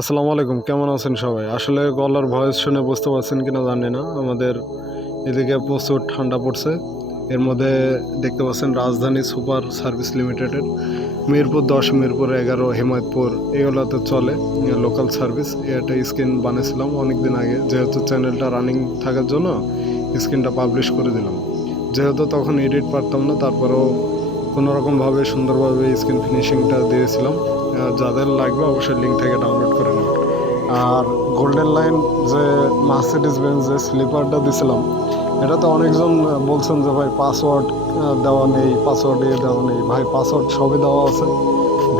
আসসালামু আলাইকুম, কেমন আছেন সবাই? আসলে গলার ভয়েস শুনে বুঝতে পারছেন কিনা জানি না। আমাদের এদিকে প্রচুর ঠান্ডা পড়ছে। এর মধ্যে দেখতে পাচ্ছেন রাজধানী সুপার সার্ভিস লিমিটেডের মিরপুর দশ, মিরপুর এগারো, হেমায়তপুর, এগুলোতে চলে লোকাল সার্ভিস। একটা স্ক্রিন বানিয়েছিলাম অনেক দিন আগে। যেহেতু চ্যানেলটা রানিং থাকার জন্য স্ক্রিনটা পাবলিশ করে দিলাম। যেহেতু তখন এডিট পারতাম না, তারপরেও কোনোরকমভাবে সুন্দরভাবে স্ক্রিন ফিনিশিংটা দিয়েছিলাম। যাদের লাগবে অবশ্যই লিঙ্ক থেকে ডাউনলোড করে নেবেন। আর গোল্ডেন লাইন যে মার্সিডিস বেঞ্জ যে স্লিপারটা দিছিলাম এটাতে অনেকজন বলছেন যে, ভাই পাসওয়ার্ড দেওয়া নেই পাসওয়ার্ড ইয়ে দেওয়া নেই। ভাই পাসওয়ার্ড সবই দেওয়া আছে।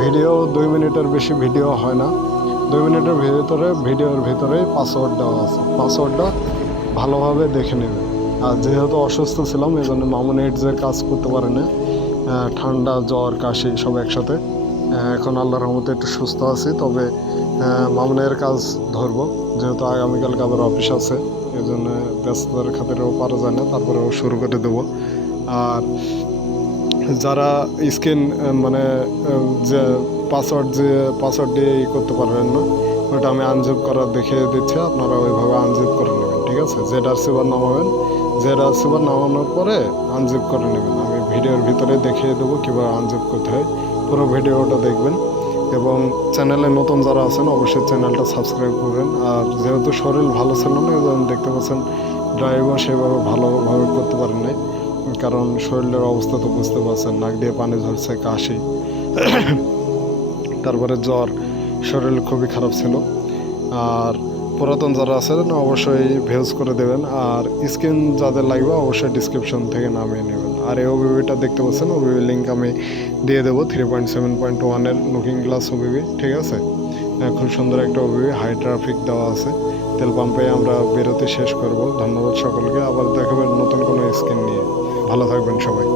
ভিডিও দুই মিনিটের বেশি ভিডিও হয় না। দুই মিনিটের ভিতরে, ভিডিওর ভিতরেই পাসওয়ার্ড দেওয়া আছে। পাসওয়ার্ডটা ভালোভাবে দেখে নেবে আর যেহেতু অসুস্থ ছিলাম এই জন্য মামুন যে কাজ করতে পারে না ঠান্ডা, জ্বর, কাশি সব একসাথে। এখন আল্লাহর রহমতে একটু সুস্থ আছি, তবে মামুনের কাজ ধরবো। যেহেতু আগামীকালকে আবার অফিস আছে এই জন্য ব্যস্ততার খাতিরেও পারা যায় না তারপরেও শুরু করে দেবো। আর যারা স্ক্রিন মানে যে পাসওয়ার্ড যে পাসওয়ার্ড দিয়ে করতে পারবেন না, ওটা আমি আনজিপ করা দেখিয়ে দিচ্ছি, আপনারা ওইভাবে আনজিপ করে নেবেন। ঠিক আছে? জেড আর সিবার নামাবেন। জেড আর সিবার নামানোর পরে আনজিপ করে নেবেন। আমি ভিডিওর ভিতরে দেখিয়ে দেবো কীভাবে আনজিপ করতে হয়। পুরো ভিডিওটা দেখবেন। এবং চ্যানেলে নতুন যারা আছেন, অবশ্যই চ্যানেলটা সাবস্ক্রাইব করবেন। আর যেহেতু শরীর ভালো ছিল না জন্য দেখতে পাচ্ছেন ড্রাইভার সেভাবে ভালোভাবে করতে পারেন নাই। কারণ শরীরের অবস্থা তো বুঝতে পারছেন, নাক দিয়ে পানি ঝরছে, কাশি। তারপরে জ্বর, শরীর খুবই খারাপ ছিল। আর পুরাতন যারা আছেন, অবশ্যই ভিউজ করে দেবেন। আর স্ক্রিন যাদের লাগবে, অবশ্যই ডিসক্রিপশন থেকে নামিয়ে নেবেন। আর এই ওবিবিটা দেখতে পাচ্ছেন? ওবিবি লিঙ্ক আমি দিয়ে দেবো থ্রি পয়েন্ট সেভেন পয়েন্ট ওয়ানের লুকিং গ্লাস ওবিবি ঠিক আছে? খুব সুন্দর একটা ওবিবি হাই ট্রাফিক দেওয়া আছে। তেল পাম্পে আমরা বেরোতে শেষ করব। ধন্যবাদ সকলকে। আবার দেখাবেন নতুন কোনো স্কিন নিয়ে। ভালো থাকবেন সবাই।